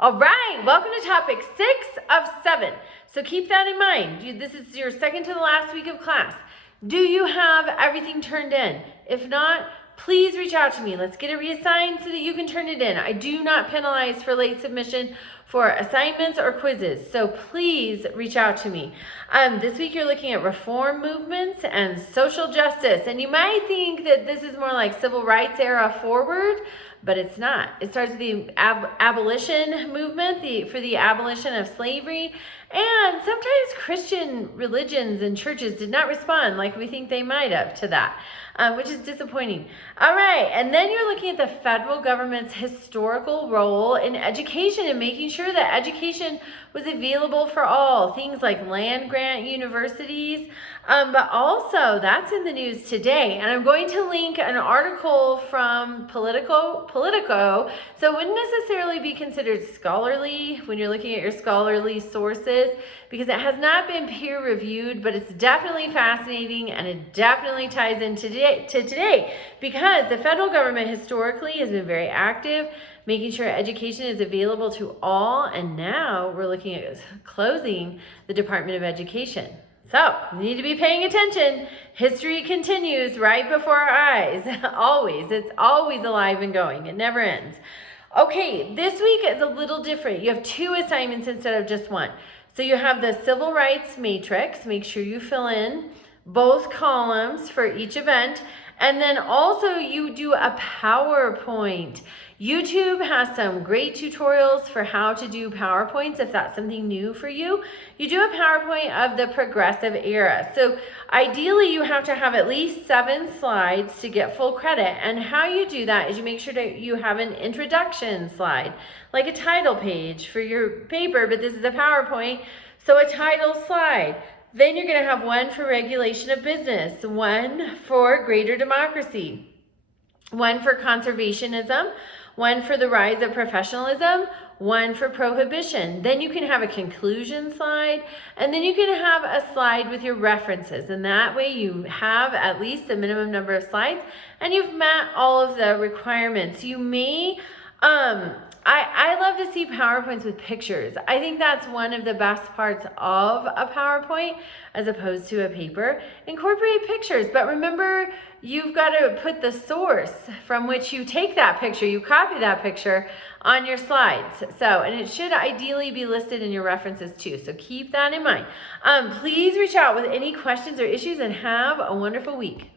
All right, welcome to topic 6 of 7. So keep that in mind. This is your second to the last week of class. Do you have everything turned in? If not, please reach out to me. Let's get it reassigned so that you can turn it in. I do not penalize for late submission for assignments or quizzes, so please reach out to me. This week you're looking at reform movements and social justice, and you might think that this is more like civil rights era forward, but it's not. It starts with the abolition movement, for the abolition of slavery, and sometimes Christian religions and churches did not respond like we think they might have to that, which is disappointing. All right, and then you're looking at the federal government's historical role in education and making sure that education was available for all. Things like land grant universities, but also that's in the news today. And I'm going to link an article from Politico. So it wouldn't necessarily be considered scholarly when you're looking at your scholarly sources because it has not been peer reviewed, but it's definitely fascinating and it definitely ties into today because the federal government historically has been very active making sure education is available to all, and now we're looking at closing the Department of Education. So, you need to be paying attention. History continues right before our eyes, always. It's always alive and going. It never ends. Okay, this week is a little different. You have 2 assignments instead of just 1. So you have the civil rights matrix. Make sure you fill in both columns for each event. And then also you do a PowerPoint. YouTube has some great tutorials for how to do PowerPoints if that's something new for you. You do a PowerPoint of the progressive era. So ideally you have to have at least 7 slides to get full credit. And how you do that is you make sure that you have an introduction slide, like a title page for your paper, but this is a PowerPoint, so a title slide. Then you're going to have 1 for regulation of business, 1 for greater democracy, 1 for conservationism, 1 for the rise of professionalism, 1 for prohibition. Then you can have a conclusion slide, and then you can have a slide with your references. And that way you have at least the minimum number of slides, and you've met all of the requirements. You may, I love to see PowerPoints with pictures. I think that's one of the best parts of a PowerPoint as opposed to a paper. Incorporate pictures, but remember, you've got to put the source from which you take that picture, you copy that picture on your slides. So, and it should ideally be listed in your references too. So keep that in mind. Please reach out with any questions or issues and have a wonderful week.